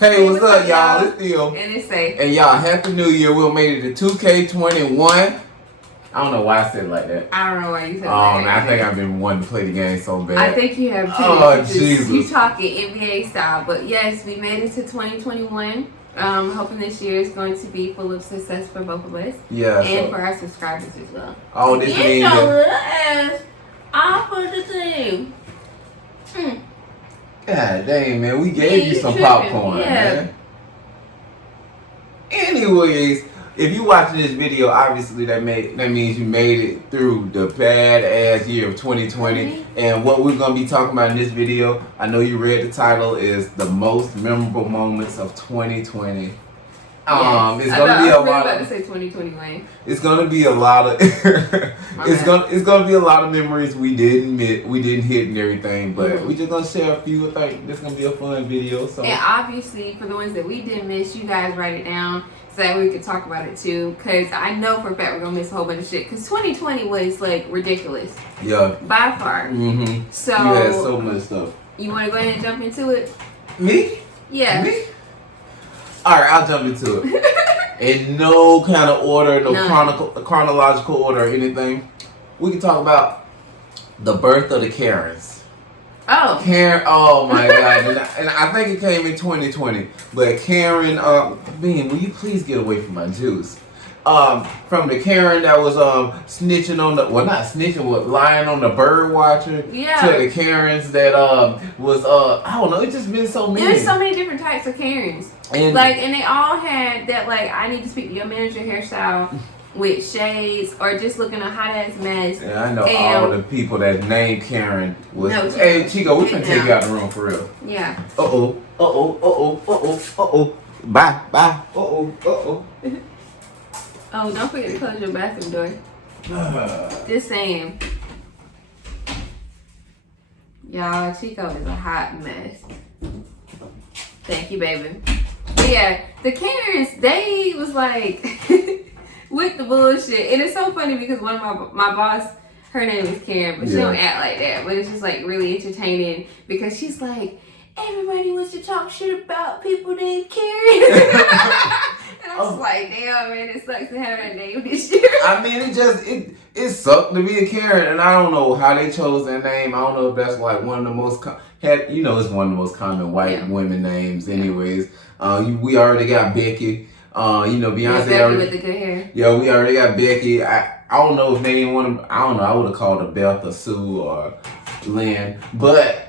Hey, what's up, y'all? It's Theo. And it's safe. And y'all, Happy New Year. We made it to 2K21. I don't know why I said it like that. I don't know why you said it like that. I think I've been wanting to play the game so bad. I think you have too. Oh, Jesus. You talking NBA style. But yes, we made it to 2021. Hoping this year is going to be full of success for both of us. Yeah. And for our subscribers as well. Oh, this means that. I'll put the thing. God dang, man. We gave you some popcorn, man. Anyways, if you watching this video, obviously that means you made it through the bad ass year of 2020. And what we're gonna be talking about in this video, I know you read the title, is the most memorable moments of 2020. It's gonna be a lot of. To say 2021. It's gonna be a lot of. it's gonna be a lot of memories we didn't hit and everything, but we just gonna share a few. I think this is gonna be a fun video. So and obviously for the ones that we didn't miss, you guys write it down so that we could talk about it too. Cause I know for a fact we're gonna miss a whole bunch of shit. Cause 2020 was like ridiculous. Yeah. By far. So you had so much stuff. You want to go ahead and jump into it? Me? Yeah. Me? All right, I'll jump into it. In no kind of order, no chronological order or anything. We can talk about the birth of the Karens. Oh. Karen, oh my God. and I think it came in 2020. But Karen, Bean, will you please get away from my juice? From the Karen that was snitching on not snitching, but lying on the bird watcher. Yeah. To the Karens that was I don't know, it's just been so many. There's so many different types of Karens. And they all had that I need to speak to your manager hairstyle with shades or just looking a hot ass mess. And I know all the people that named Karen was. No, hey Chico, we can take you out the room for real. Yeah. Bye. Oh, don't forget to close your bathroom door. Just saying. Y'all, Chico is a hot mess. Thank you, baby. But yeah, the Karens, they was like with the bullshit. And it's so funny because one of my boss, her name is Karen, but she don't act like that. But it's just like really entertaining because she's like, everybody wants to talk shit about people named Karen. And I was like, damn, man, it sucks to have that name this year. I mean, it sucked to be a Karen, and I don't know how they chose that name. I don't know if that's like one of the most it's one of the most common white women names, anyways. We already got Becky. Beyonce already with the good hair. Yeah, we already got Becky. I don't know if they want to. I don't know. I would have called her Beth or Sue or Lynn, but.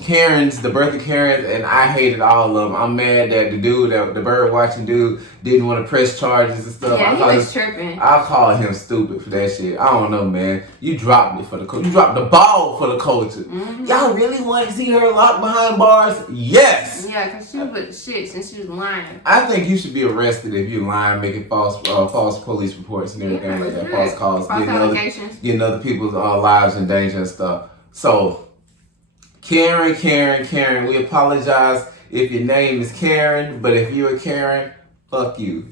Karen's, the birth of Karen, and I hated all of them. I'm mad that the bird watching dude, didn't want to press charges and stuff. Yeah, he was tripping. I call him stupid for that shit. I don't know, man. You dropped it for the culture. You dropped the ball for the culture. Y'all really wanted to see her locked behind bars? Yes. Yeah, because she was with the shit and she was lying. I think you should be arrested if you lying, making false police reports and everything like that. False calls, getting other people's lives in danger and stuff. So. Karen, we apologize if your name is Karen, but if you're a Karen, fuck you.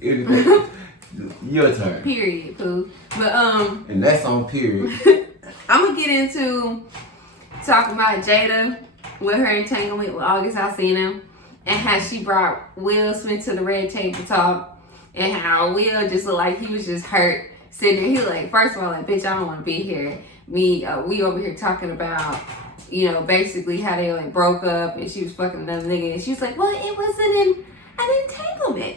Your turn. Period, poo. But and that's on period. I'm gonna get into talking about Jada with her entanglement with August Alsina and how she brought Will Smith to the red table talk and how Will just looked like he was just hurt sitting there. He was like, first of all, like, bitch, I don't want to be here. We over here talking about, basically how they broke up and she was fucking another nigga and she was like, well, it wasn't an entanglement.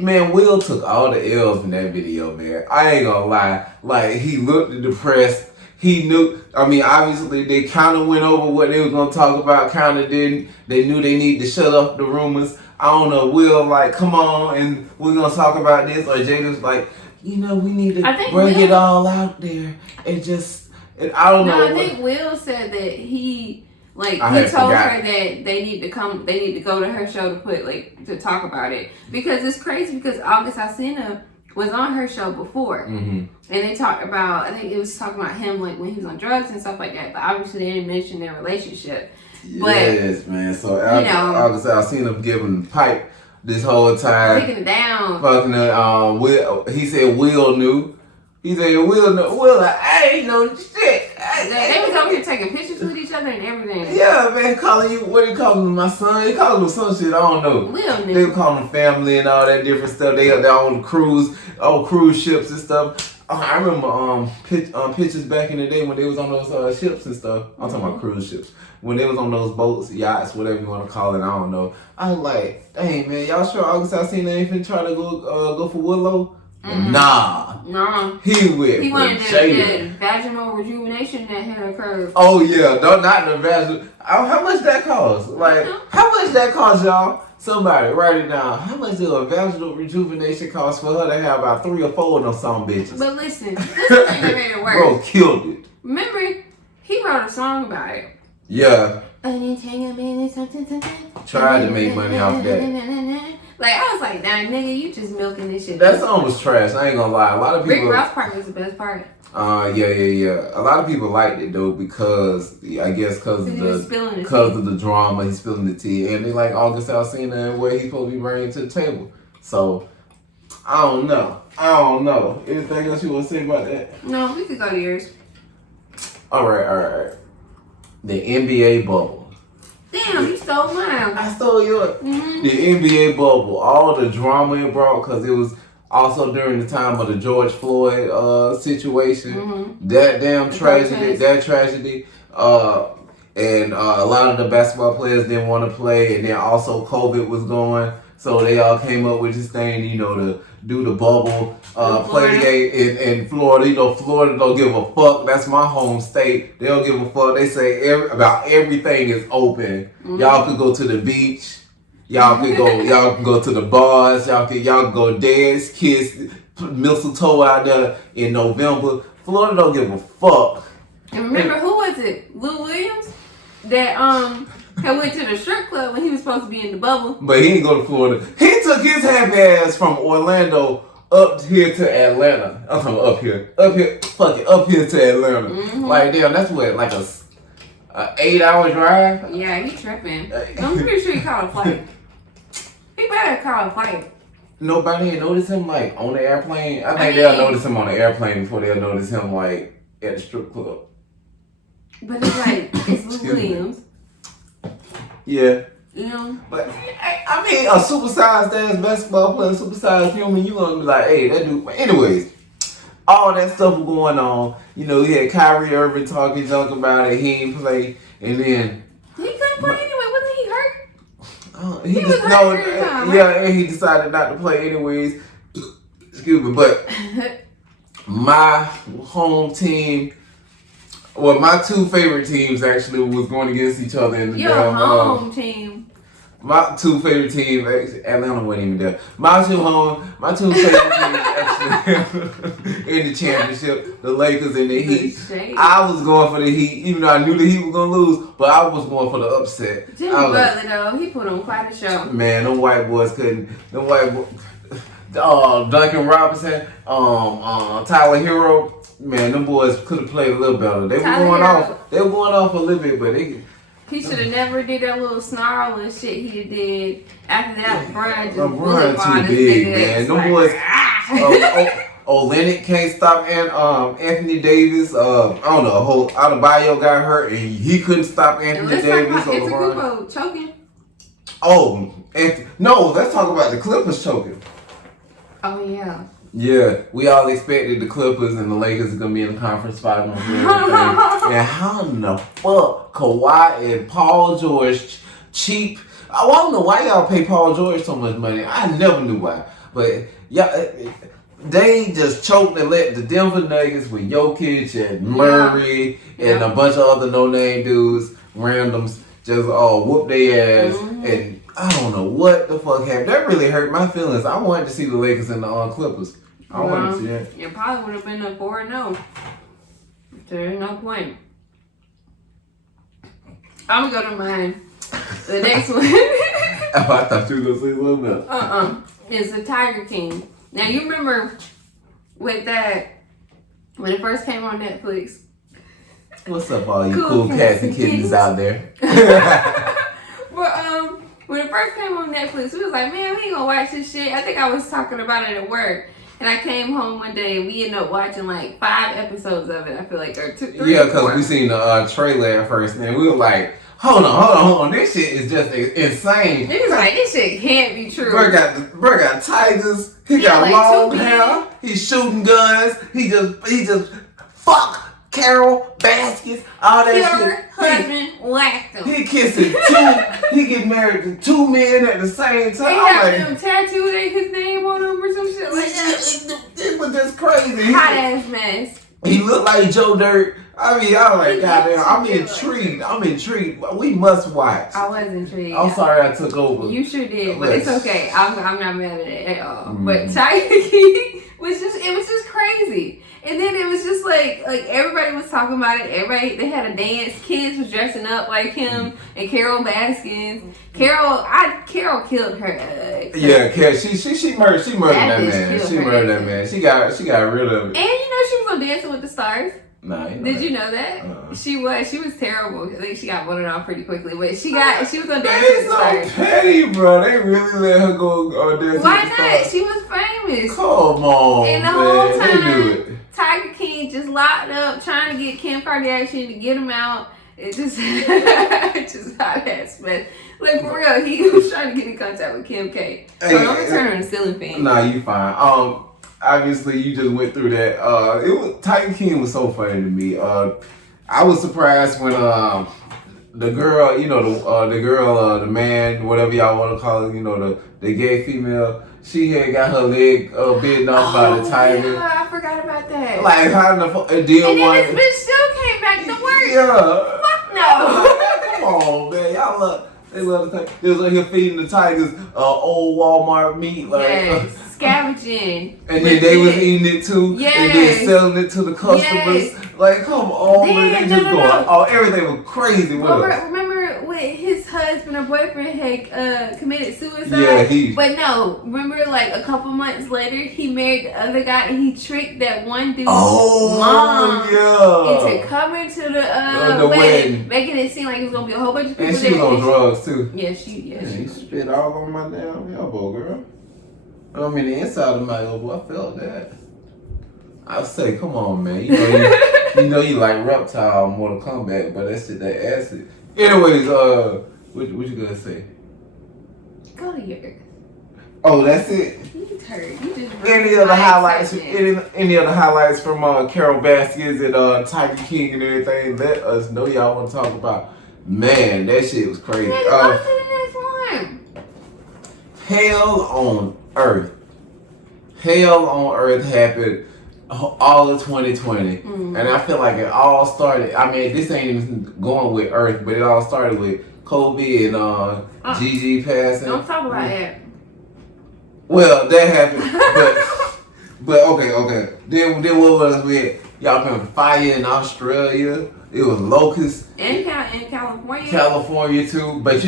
Man, Will took all the L's in that video, man. I ain't gonna lie. Like, he looked depressed. He knew, obviously they kind of went over what they was gonna talk about, kind of didn't. They knew they needed to shut up the rumors. I don't know, Will, come on and we're gonna talk about this. Or Jaden's like, we need to bring it all out there and just, and I don't know. I think Will said that he told her that they need to go to her show to talk about it. Because it's crazy because August Alsina was on her show before. And they talked about, I think it was talking about him when he was on drugs and stuff like that. But obviously they didn't mention their relationship. Yes, man. So August Alsina giving the pipe this whole time. Taking it down. Fucking Will, he said Will knew. He said, Will, I ain't no shit. They was over here taking pictures with each other and everything. Yeah, man, calling you, what they calling my son? They calling him some shit, I don't know. They call them family and all that different stuff. They on cruise ships and stuff. I remember pictures back in the day when they was on those ships and stuff. I'm talking about cruise ships. When they was on those boats, yachts, whatever you want to call it, I don't know. I was like, dang, man, y'all sure August Alsina ain't finna try to go for Willow? Nah. He wanted the vaginal rejuvenation that had occurred. Oh yeah, not the vaginal. How much that cost? Like, how much that cost, y'all? Somebody write it down. How much does a vaginal rejuvenation cost for her to have about 3 or 4 of them some bitches? But listen, this is the thing that made it worse. Bro killed it. Remember, he wrote a song about it. Yeah. Something. Tried to make money off that. Like, I was like, nah, nigga, you just milking this shit. That song was trash. I ain't gonna lie. A lot of people. Rick Ross part was the best part. Yeah. A lot of people liked it though because I guess because of the drama, he's spilling the tea, and they like August Alsina and what he's supposed to be bringing to the table. So I don't know. Anything else you want to say about that? No, we could go to yours. All right. The NBA bubble. Damn, you stole mine. I stole yours. Mm-hmm. The NBA bubble, all the drama it brought, because it was also during the time of the George Floyd situation. Mm-hmm. That damn tragedy. And a lot of the basketball players didn't want to play, and then also COVID was going, so they all came up with this thing, to do the bubble, play game in Florida. Florida don't give a fuck. That's my home state. They don't give a fuck. They say about everything is open. Mm-hmm. Y'all could go to the beach. Y'all can go to the bars. Y'all can go dance, kiss, mistletoe out there in November. Florida don't give a fuck. And remember, who was it? Lil Williams? That had went to the strip club when he was supposed to be in the bubble. But he didn't go to Florida. He took his happy ass from Orlando up here to Atlanta. I'm talking up here to Atlanta. Mm-hmm. Like, damn, that's what, like a 8-hour drive? Yeah, he tripping. I'm pretty sure he caught a flight. He better call a flight. Nobody had noticed him, like, on the airplane? I think they'll notice him on the airplane before they'll notice him, like, at the strip club. But it's like, it's Lil Williams. Yeah. Yeah. But, I mean, a supersized ass basketball player, supersized human, you gonna be like, hey, that dude. But anyways, all that stuff was going on. You had Kyrie Irving talking junk about it. He ain't play. And then. He couldn't play anyway. Wasn't he hurt? He was hurt. Yeah, and he decided not to play anyways. Excuse me. But my home team. Well, my 2 favorite teams actually was going against each other in the Your home team. My 2 favorite teams, Atlanta wasn't even there. My 2 favorite teams actually in the championship, the Lakers and the Heat. I was going for the Heat, even though I knew the Heat was going to lose, but I was going for the upset. Jimmy Butler, though, he put on quite a show. Man, them white boys couldn't. Duncan Robinson, Tyler Hero. Man, them boys could have played a little better. They were going off a little bit, but he should have never did that little snarl and shit he did. After that, LeBron too big, man. Them boys. Olenek can't stop Anthony Davis. I don't know. Adebayo got hurt and he couldn't stop Anthony Davis. Antetokounmpo choking. No, let's talk about the Clippers choking. Oh yeah. Yeah, we all expected the Clippers and the Lakers are gonna be in the conference finals and everything. And how in the fuck Kawhi and Paul George cheap? I don't know why y'all pay Paul George so much money. I never knew why, but they just choked and let the Denver Nuggets with Jokic and Murray and a bunch of other no-name dudes, randoms, just all whoop their ass. Mm-hmm. And I don't know what the fuck happened. That really hurt my feelings. I wanted to see the Lakers and the Clippers. I wanted to see that. It probably would have been a 4-0. There's no point. I'm gonna go to mine. The next one. I thought you were gonna say something else. It's the Tiger King. Now you remember with that when it first came on Netflix. What's up, all you cool cats and kittens out there? But when it first came on Netflix, we was like, man, we ain't gonna watch this shit. I think I was talking about it at work. And I came home one day and we ended up watching like 5 episodes of it. I feel like, or 3 Yeah, or 4. because we seen the trailer at first, and we were like, hold on. This shit is just insane. He was like, this shit can't be true. Bro got tigers. He got like long hair. He's shooting guns. He just fuck Carol Baskets. All that Her shit. husband whacked him. He kissing 2. He get married to 2 men at the same time. They have him tattooed his name on him or some shit like that. It was just crazy. Hot ass mess. He looked like Joe Dirt. I mean, I was like, goddamn, I'm intrigued. I'm intrigued. We must watch. I was intrigued. I'm sorry I took over. You sure did, but it's okay. I'm not mad at it at all. Mm. But Tiger King was just crazy. And then it was just like everybody was talking about it. They had a dance. Kids was dressing up like him and Carol Baskins. Carol killed her. Yeah, Carol. She murdered that man. She murdered that man. She got rid of it. And you know she was on Dancing with the Stars. Nah, Did you know that? She was terrible. I think she got voted off pretty quickly. But she was on Dancing with the Stars. So petty, bro. They really let her go Dancing with the Stars. Why not? She was famous. Come on, and the whole time, Tiger King just locked up trying to get Kim Kardashian to get him out. It just hot ass mess. Like for real, he was trying to get in contact with Kim K. So don't turn her into ceiling fan. Nah, you fine. Obviously you just went through that. Tiger King was so funny to me. I was surprised when the girl, the man, whatever y'all want to call it, the gay female, she had got her leg bitten off by the tiger. Yeah, I forgot about that. Like how the fuck? And then this bitch still came back to work. Yeah. Fuck no. Come on, man. They love the tiger. They was like here feeding the tigers old Walmart meat. Like, yes. Scavenging. And then they was eating it too. Yes. And then selling it to the customers. Yes. Like, come on, man. They just going. Oh, everything was crazy with us. Remember when his husband or boyfriend had committed suicide? Yeah, But no, remember like a couple months later, he married the other guy and he tricked that one dude's mom into coming to the wedding, making it seem like it was gonna be a whole bunch of people. And she was on drugs too. Yeah, she spit all on my damn elbow, girl. I mean, the inside of my elbow, I felt that. I say, come on, man. You know you like Reptile Mortal Kombat, but that shit, that acid. Anyways, what you gonna say? Go to yours. Oh, that's it. You just any other highlights? Any other highlights from Carol Baskins and Tiger King and everything? Let us know y'all want to talk about. Man, that shit was crazy. Let's go to the next one. Hell on Earth. Hell on Earth happened all of 2020. Mm-hmm. And I feel like it all started, I mean, this ain't even going with Earth, but it all started with Kobe and Gigi passing. Don't talk about that. Well, that happened, but okay. Then what was we? Y'all remember fire in Australia? It was locusts. In California. California too, but I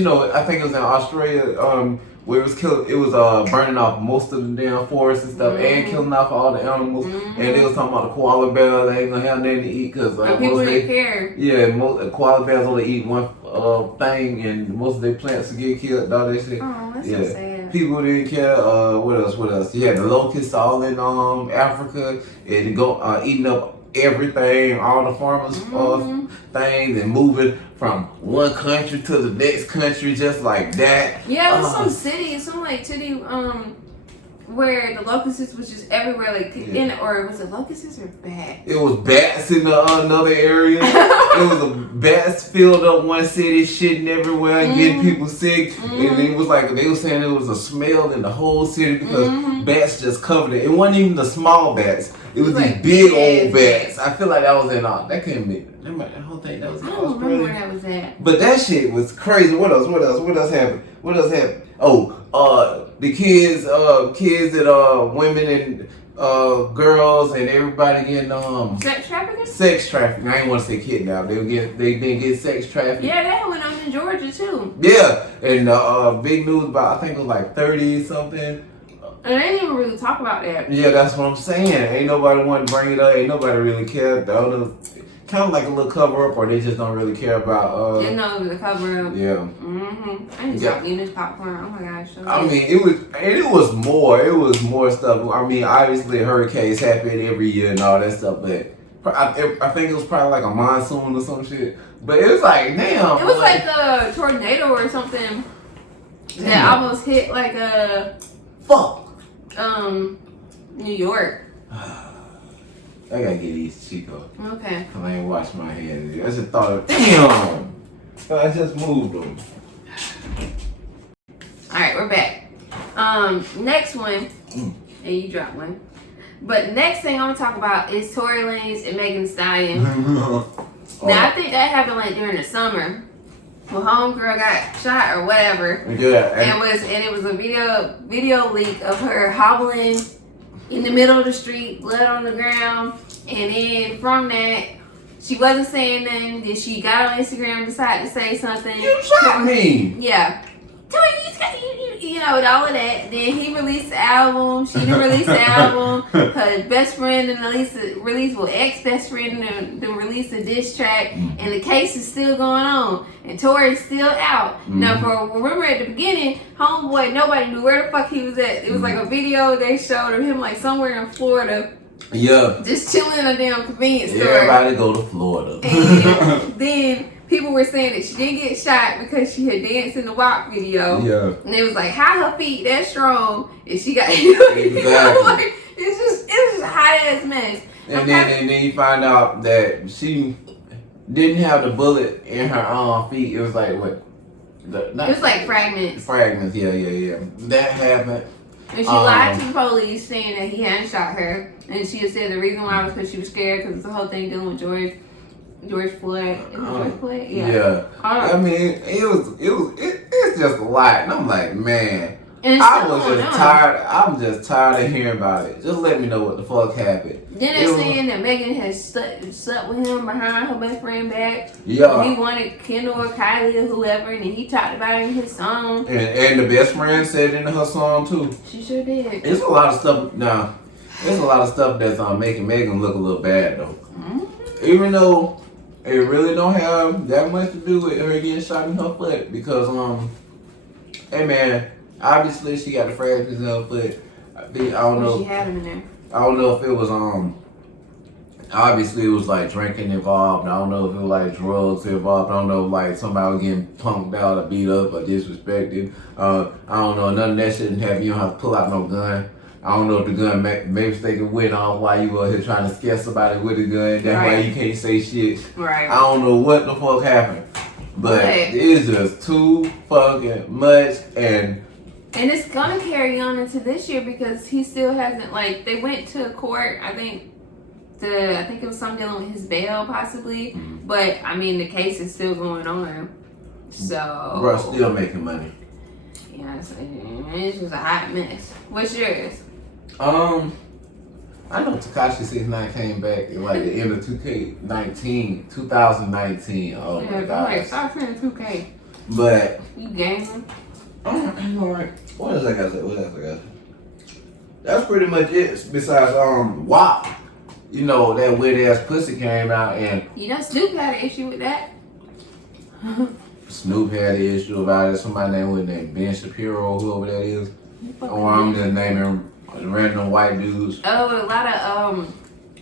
think it was in Australia. Where it was burning off most of the damn forests and stuff, and killing off all the animals. And they was talking about the koala bear. They ain't gonna have nothing to eat because people didn't care. Yeah, most koala bears only eat one thing, and most of their plants will get killed. All that shit. Oh, that's so sad. People didn't care. What else? You had the locusts all in Africa, and go eating up everything, all the farmers' things, and moving from one country to the next country just like that. Yeah, it was some city where the locusts was just everywhere, or was it locusts or bats? It was bats in another area. It was a bats filled up one city, shitting everywhere, and getting people sick. And it was like they were saying it was a smell in the whole city because bats just covered it. It wasn't even the small bats. It was these big old bats. I feel like that was in that can't be. I don't think that was in Australia. I don't remember where that was at. But that shit was crazy. What else happened? Oh, the kids that women and girls and everybody getting sex trafficking. Sex trafficking. I ain't want to say kidnapped. They been getting sex trafficked. Yeah, that went on in Georgia too. Yeah, and big news about I think it was like 30 something. And they didn't even really talk about that. Yeah, that's what I'm saying. Ain't nobody want to bring it up. Ain't nobody really care. kind of like a little cover up, or they just don't really care about. Didn't know it was a cover up. Yeah. I need to stop eating this popcorn. Oh my gosh. So I mean, it was more stuff. I mean, obviously hurricanes happen every year and all that stuff, but I think it was probably like a monsoon or some shit. But it was like, damn. It was like a tornado or something that almost hit like a New York. I gotta get these Chico. Okay. Cause I ain't washed my hands. I just thought of damn. I just moved them. Alright, we're back. Next one, and you dropped one. But next thing I'm gonna talk about is Tory Lanez and Megan Thee Stallion. Now I think that happened like during the summer. When homegirl got shot or whatever. Yeah. And it was a video leak of her hobbling in the middle of the street, blood on the ground, and then from that, she wasn't saying nothing. Then she got on Instagram and decided to say something. You shot me. Yeah. You know, and all of that. Then he released the album. She didn't release the album. Her best friend and ex-best friend and released a diss track. And the case is still going on. And Tory's still out. Now, remember at the beginning, homeboy, nobody knew where the fuck he was at. It was like a video they showed of him like somewhere in Florida. Yeah. Just chilling in a damn convenience store. Everybody go to Florida. And then people were saying that she didn't get shot because she had danced in the WAP video. Yeah. And it was like, how her feet that strong and she got exactly. Like, it was just a hot ass mess. And then you find out that she didn't have the bullet in her feet. It was like what? It was like fragments. Fragments, yeah. That happened. And she lied to the police saying that he hadn't shot her. And she said the reason why was because she was scared because the whole thing dealing with George Floyd. Is it George Floyd? Yeah. I mean, it's just a lot. And I'm like, man. And I'm just tired of hearing about it. Just let me know what the fuck happened. Then they're saying that Megan has slept with him behind her best friend back. Yeah. He wanted Kendall or Kylie or whoever, and he talked about it in his song. And the best friend said it in her song too. She sure did. It's a lot of stuff now. There's a lot of stuff that's making Megan look a little bad though. Even though it really don't have that much to do with her getting shot in her foot because hey man, obviously she got the fragments in her foot. I don't know. She had them in there. I don't know if it was obviously it was like drinking involved. I don't know if it was like drugs involved. I don't know if like somebody was getting punked out or beat up or disrespected. I don't know. None of that shouldn't happen. You don't have to pull out no gun. I don't know if the gun maybe they could went off while you were here trying to scare somebody with a gun. That's why you can't say shit. Right. I don't know what the fuck happened. But it's just too fucking much and it's gonna carry on into this year because he still hasn't they went to court, I think it was something dealing with his bail possibly. But I mean the case is still going on. So bro, still making money. Yeah, it's just a hot mess. What's yours? I know Tekashi 6ix9ine came back in like the end of 2019. Oh my god. Stop saying 2K. But you gaming? Alright. What else I got to say? That's pretty much it. Besides WAP. You know, that weird ass pussy came out and you know Snoop had an issue with that. Snoop had an issue about it. Somebody named Ben Shapiro or whoever that is. Or I'm just naming random white dudes. Oh, a lot of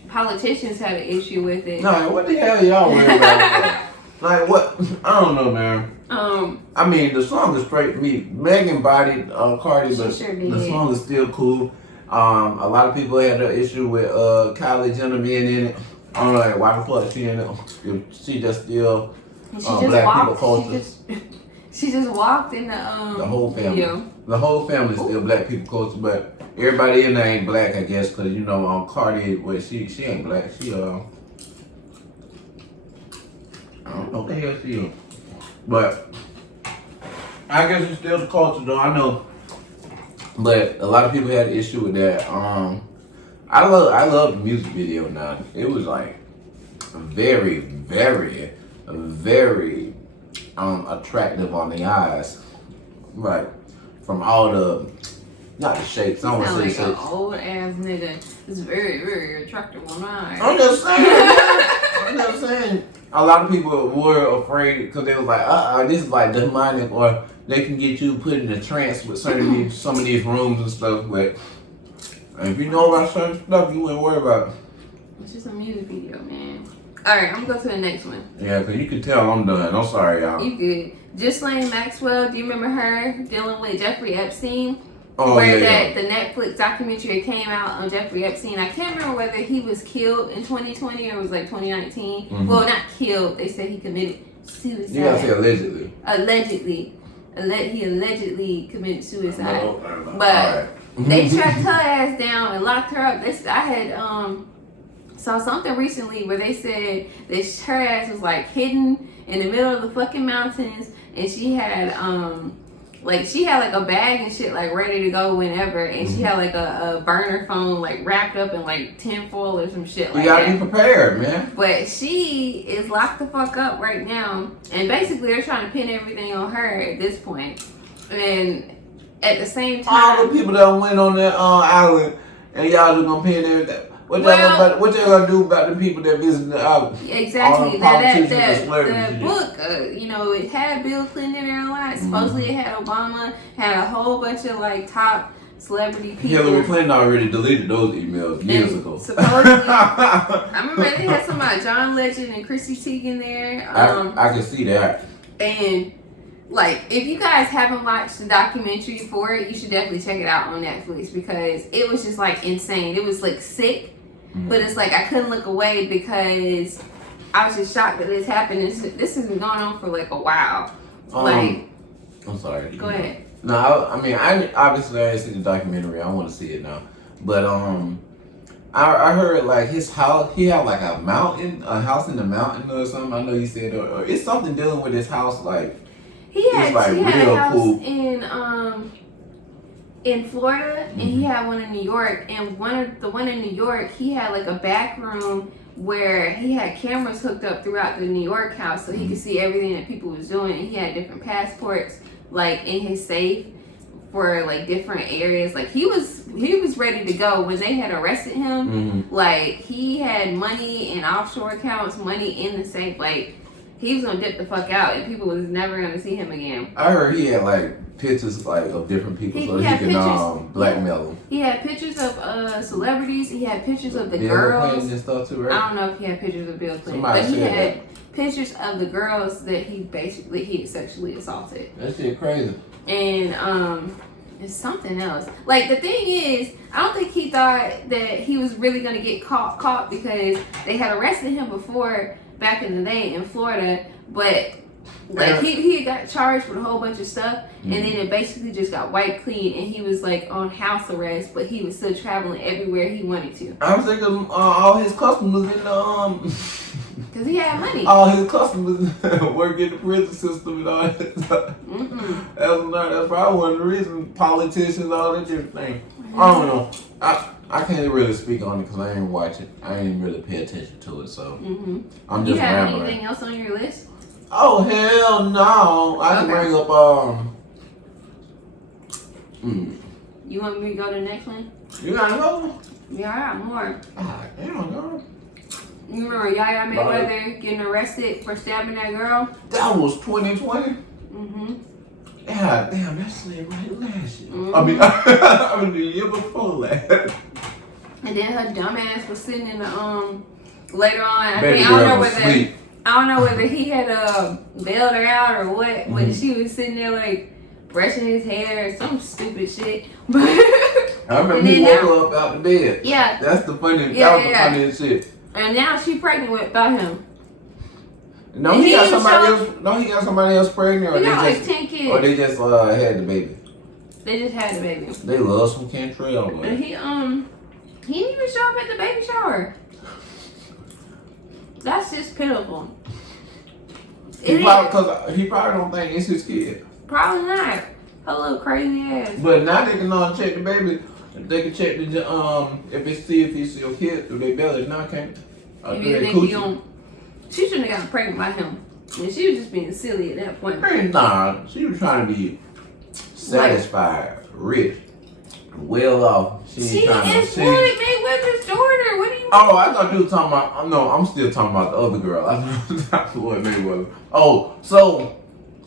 politicians had an issue with it. No, what the hell y'all worried about? Like what? I don't know, man. I mean, the song is straight meat. Megan bodied Cardi, but sure did. The song is still cool. A lot of people had an issue with Kylie Jenner being in it. I don't know like, why the fuck she in it. If she just still black people culture. She just walked in the whole family. video. The whole family is still black people culture, but everybody in there ain't black, I guess, because you know Cardi, well, she ain't black. She I don't know what the hell she is. But I guess it's still the culture though, I know. But a lot of people had an issue with that. I love the music video now. It was like very, very, very attractive on the eyes. Like from all the not the shapes. I don't want to say like shapes. an old ass nigga. It's very, very attractive on my eyes. I'm just saying. I'm just saying. A lot of people were afraid because they was like, this is like demonic, or they can get you put in a trance with some of these rooms and stuff. But if you know about certain stuff, you wouldn't worry about it. It's just a music video, man. All right, I'm gonna go to the next one. Yeah, because you can tell I'm done. I'm sorry, y'all. You good. Ghislaine Maxwell, do you remember her dealing with Jeffrey Epstein? Oh, where yeah. the Netflix documentary came out on Jeffrey Epstein. I can't remember whether he was killed in 2020 or it was like 2019. Mm-hmm. Well, not killed. They said he committed suicide. You gotta say allegedly. He allegedly committed suicide. No. But they tracked her ass down and locked her up. I had saw something recently where they said that her ass was like hidden in the middle of the fucking mountains, and she had like a bag and shit like ready to go whenever, and she had like a burner phone like wrapped up in like tinfoil or some shit like that. You gotta be prepared, man. But she is locked the fuck up right now, and basically they're trying to pin everything on her at this point. And at the same time, all the people that went on that island, and y'all just gonna pin everything. What they gonna do about the people that visit the island? Exactly. That book, it had Bill Clinton in there a lot. Supposedly it had Obama, had a whole bunch of like top celebrity people. Hillary Clinton already deleted those emails years ago. Supposedly, I remember they had some about John Legend and Chrissy Teigen there. I can see that. And like, if you guys haven't watched the documentary for it, you should definitely check it out on Netflix, because it was just like insane. It was like sick. But it's like I couldn't look away because I was just shocked that this happened. This has been going on for like a while. I'm sorry. Go ahead. No, I obviously I didn't see the documentary. I want to see it now. But I heard like his house. He had like a house in the mountain or something. I know you said, or it's something dealing with his house. Like he had a house cool. in Florida, and he had one in New York, and the one in New York, he had like a back room where he had cameras hooked up throughout the New York house, so he could see everything that people was doing, and he had different passports like in his safe for like different areas. Like he was ready to go when they had arrested him. Like he had money in offshore accounts, money in the safe. Like he was gonna dip the fuck out, and people was never gonna see him again. I heard he had like pictures like of different people so he can blackmail them. He had pictures of celebrities. He had pictures of the Bill girls Clinton and stuff too, right? I don't know if he had pictures of Bill Clinton, but he had pictures of the girls that he sexually assaulted. That shit crazy. And it's something else. Like the thing is, I don't think he thought that he was really gonna get caught because they had arrested him before back in the day in Florida, but like he got charged with a whole bunch of stuff, and then it basically just got wiped clean, and he was like on house arrest, but he was still traveling everywhere he wanted to. I was thinking all his customers in because he had money. All his customers work in the prison system and all that stuff. That's probably one of the reasons politicians, all that different thing. I don't know. I can't really speak on it because I ain't watch it. I ain't really pay attention to it, so I'm just rambling. Anything else on your list? Oh hell no! I can bring up You want me to go to the next one? You got another one? Yeah, I got more. Damn, girl. You remember Yaya Mayweather getting arrested for stabbing that girl? That was 2020. Yeah, damn, that's like right last year. I mean the year before that. And then her dumb ass was sitting in the later on. I don't know whether he had bailed her out or what, but she was sitting there like brushing his hair or some stupid shit. But I remember he woke her up out the bed. Yeah, that's the funniest. That was the funniest shit. And now she pregnant by him. No, he got somebody else. No, he got somebody else pregnant. Or he got like 10 kids. Or they just had the baby. They just had the baby. They love some Cantrell. And he didn't even show up at the baby shower. That's just pitiful. He probably don't think it's his kid. Probably not. Her little crazy ass. But now they can check the baby. They can check if it's your kid through their belly. Now can't. She shouldn't have gotten pregnant by him. And she was just being silly at that point. Nah, she was trying to be satisfied, rich, well off. She exploited Mayweather's daughter. What do you mean? Oh, I thought you were talking about. No, I'm still talking about the other girl. I thought Floyd Mayweather. Oh, so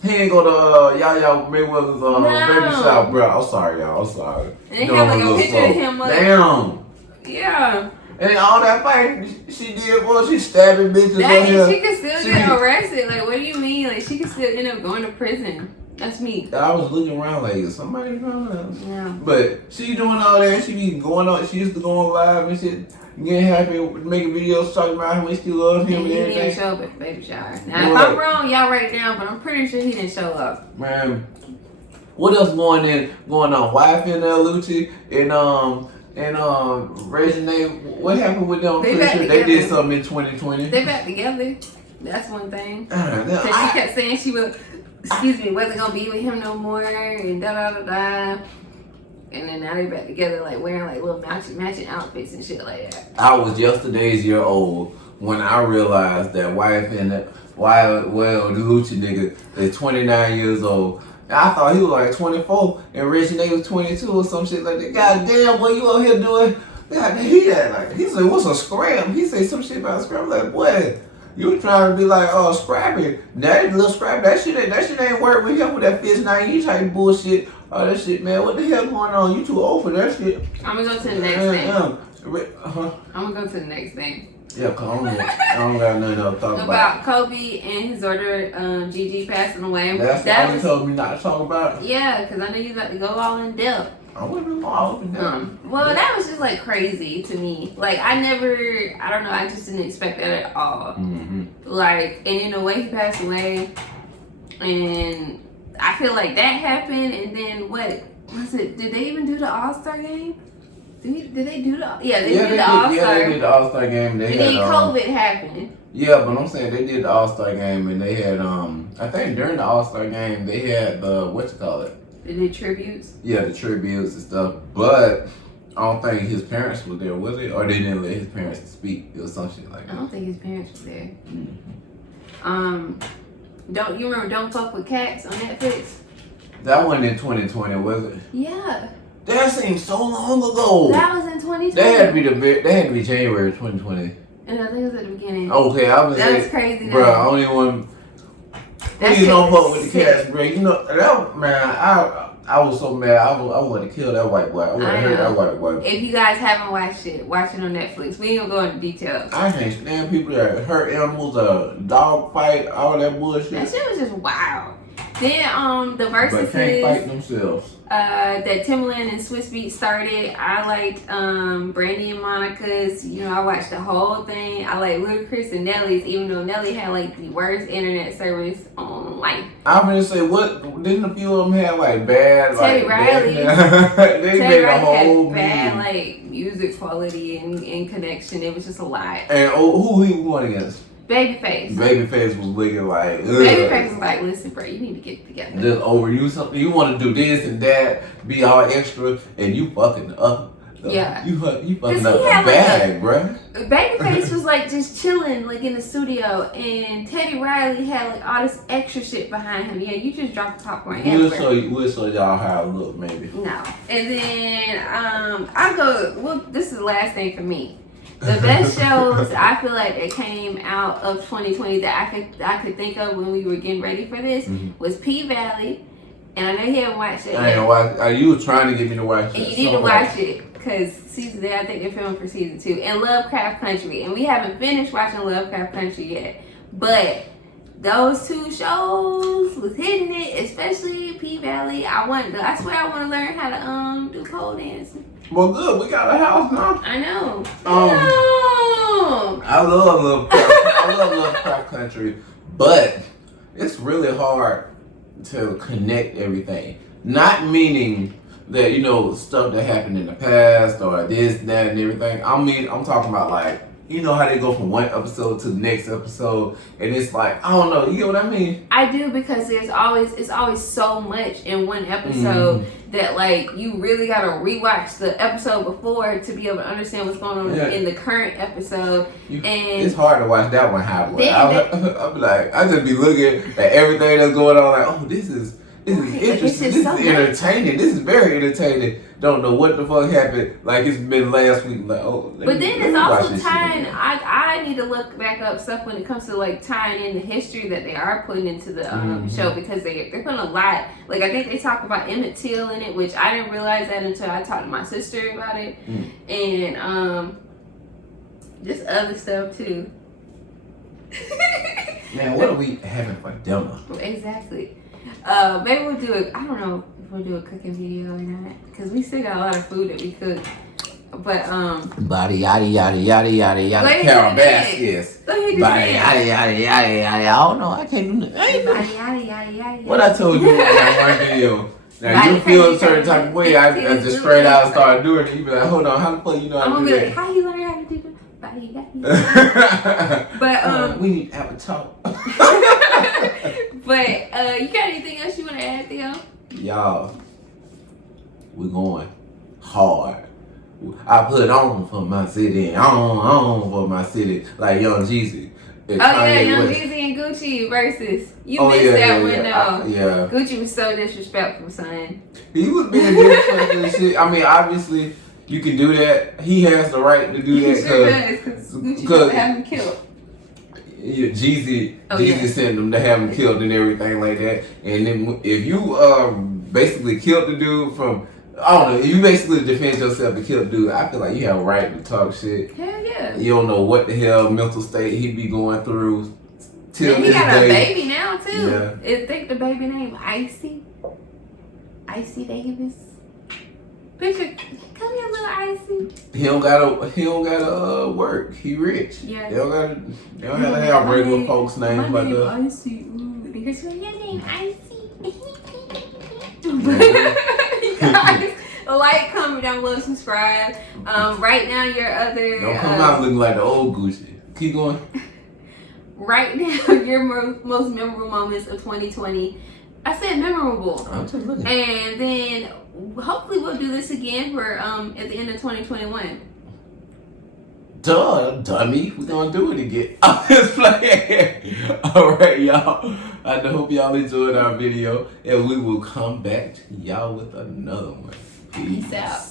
he ain't go to Yaya Mayweather's baby shower, bro. I'm sorry, y'all. I'm sorry. And they have like a picture of him. Like, damn. Yeah. And all that fighting she did, boy, she stabbing bitches That on here. she could still get arrested. Like, what do you mean? Like, she could still end up going to prison. That's me. I was looking around like, is somebody around us? Yeah. But she doing all that. She be going on. She used to go on live and shit, getting happy, making videos talking about how much she loves him and he everything. didn't show up at the baby shower. Now, if I'm wrong, y'all write it down. But I'm pretty sure he didn't show up. Man, what else going on? Wife and Lucci and Regine. What happened with them? They did something in 2020. They back together. That's one thing. Because she kept saying she wasn't gonna be with him no more, and da da da da. And then now they back together, like wearing like little matching outfits and shit like that. I was yesterday's year old when I realized that the Lucci nigga is 29 years old. I thought he was like 24 and Regine was 22 or some shit like that. God damn, boy, you out here doing? God, he said, what's a scram? He said some shit about a scram. Like, boy, you trying to be like, oh, Scrappy. That little Scrappy, that shit ain't work with him with that Fitz 90 type bullshit. Oh, that shit, man. What the hell going on? You too old for that shit. I'm gonna go to the next thing. I'm gonna go to the next thing. Yeah, cause I don't got nothing else to talk about Kobe and his daughter Gigi passing away. That's what you told me not to talk about. Yeah, because I know you about to go all in depth. I wasn't all in depth. Well, that was just like crazy to me. Like I don't know, I just didn't expect that at all. Mm-hmm. Like, and in a way he passed away, and I feel like that happened, and then what was it? Did they even do the All-Star game? Did they do the? Yeah, they did the All-Star. Yeah, they did the All-Star game. And then COVID happened. Yeah, but I'm saying they did the All-Star game, and they had I think during the All-Star game they had the They did tributes. Yeah, the tributes and stuff. But I don't think his parents were there, was it? Or they didn't let his parents speak. It was some shit like that. I don't think his parents were there. Mm-hmm. Don't you remember Don't Fuck with Cats on Netflix? That wasn't in 2020, was it? Yeah. That seems so long ago. That was in 2020. That had to be January 2020. And I think it was at the beginning. Okay, I was That's crazy. Bro, I don't even want. Please don't fuck with the cats, bro. You know that man. I was so mad. I wanted to kill that white boy. I wanted to hurt that white boy. If you guys haven't watched it, watch it on Netflix. We ain't gonna go into details. I can't stand people that hurt animals, dog fight, all that bullshit. That shit was just wild. Then the verses but can't fight themselves. That Timbaland and Swiss Beats started. I liked Brandy and Monica's. You know, I watched the whole thing. I like Ludacris and Nelly's, even though Nelly had like the worst internet service on life. I'm gonna say, what didn't a few of them have like bad? Teddy like, Riley. They made a whole had bad like music quality and connection. It was just a lot. And who he won against? Babyface. Babyface was looking like. Ugh. Babyface was like, listen, bro, you need to get it together. Just overuse something. You want to do this and that, be all extra, and you fucking up. Yeah. You fucking up the bag, bro. Babyface was like just chilling, like in the studio, and Teddy Riley had like all this extra shit behind him. Yeah, you just dropped the popcorn everywhere. We'll show y'all how it look, maybe. No. And then this is the last thing for me. The best shows I feel like that came out of 2020 that I could think of when we were getting ready for this was P Valley, and I know you haven't watched it. I ain't watch. You were trying to get me to watch it. And you need to watch it because I think they're filming for season 2. And Lovecraft Country, and we haven't finished watching Lovecraft Country yet, but those 2 shows was hitting it, especially P Valley. I swear I want to learn how to do pole dancing. Well, good. We got a house now. I know. I love Lovecraft Country, but it's really hard to connect everything. Not meaning that, you know, stuff that happened in the past or this, that, and everything. I mean, I'm talking about like, you know how they go from one episode to the next episode, and it's like, I don't know, you get what I mean? I do, because it's always so much in one episode that like you really gotta rewatch the episode before to be able to understand what's going on in the current episode. And it's hard to watch that one halfway. I'll be like, I just be looking at everything that's going on, like, oh, this is This is interesting. This is entertaining. This is very entertaining. Don't know what the fuck happened. Like it's been last week. Like but then it's also tying. I need to look back up stuff when it comes to like tying in the history that they are putting into the show because they're putting a lot. Like I think they talk about Emmett Till in it, which I didn't realize that until I talked to my sister about it, and just other stuff too. Man, what are we having for dinner? Exactly. Maybe we'll do it. I don't know if we'll do a cooking video or not because we still got a lot of food that we cook. But body yada yada yada yada yada. Carol Baskets. Body yada yada yada yada. I don't know. I can't do nothing. Body yada yada yada. What I told you in that one video. Now you feel a certain type of way. I just straight out started doing it. You be like, hold on, how the fuck you know how to do that? Like, how you learn how to do that? But we need to have a talk. But you got anything else you want to add, Theo? Y'all, we're going hard. I put on for my city, on for my city, like Young Jeezy. Young Jeezy and Gucci versus. You missed that one though. Yeah. Gucci was so disrespectful, son. He was being disrespectful and shit. I mean, obviously, you can do that. He has the right to do that. He sure does, because Gucci don't have him killed. Yeah, Jeezy sent them to have him killed and everything like that. And then if you basically killed the dude from, I don't know, if you basically defend yourself to kill the dude, I feel like you have a right to talk shit. Hell yeah. You don't know what the hell mental state he be going through till and this day. He got a baby now too. Yeah. I think the baby name Icy Davis. Picture, come here, little Icy. He don't gotta work. He rich. Yeah. They don't have to have regular folks' names like that. Icy. Because your name Icy. Guys, like, comment down below, subscribe. Right now, your other don't come out looking like the old Gucci. Keep going. Right now, your most memorable moments of 2020. I said memorable. I'm just looking. And then hopefully we'll do this again for at the end of 2021. Duh, dummy. We're gonna do it again. I'm just playing. Alright, y'all. I hope y'all enjoyed our video. And we will come back to y'all with another one. Peace out.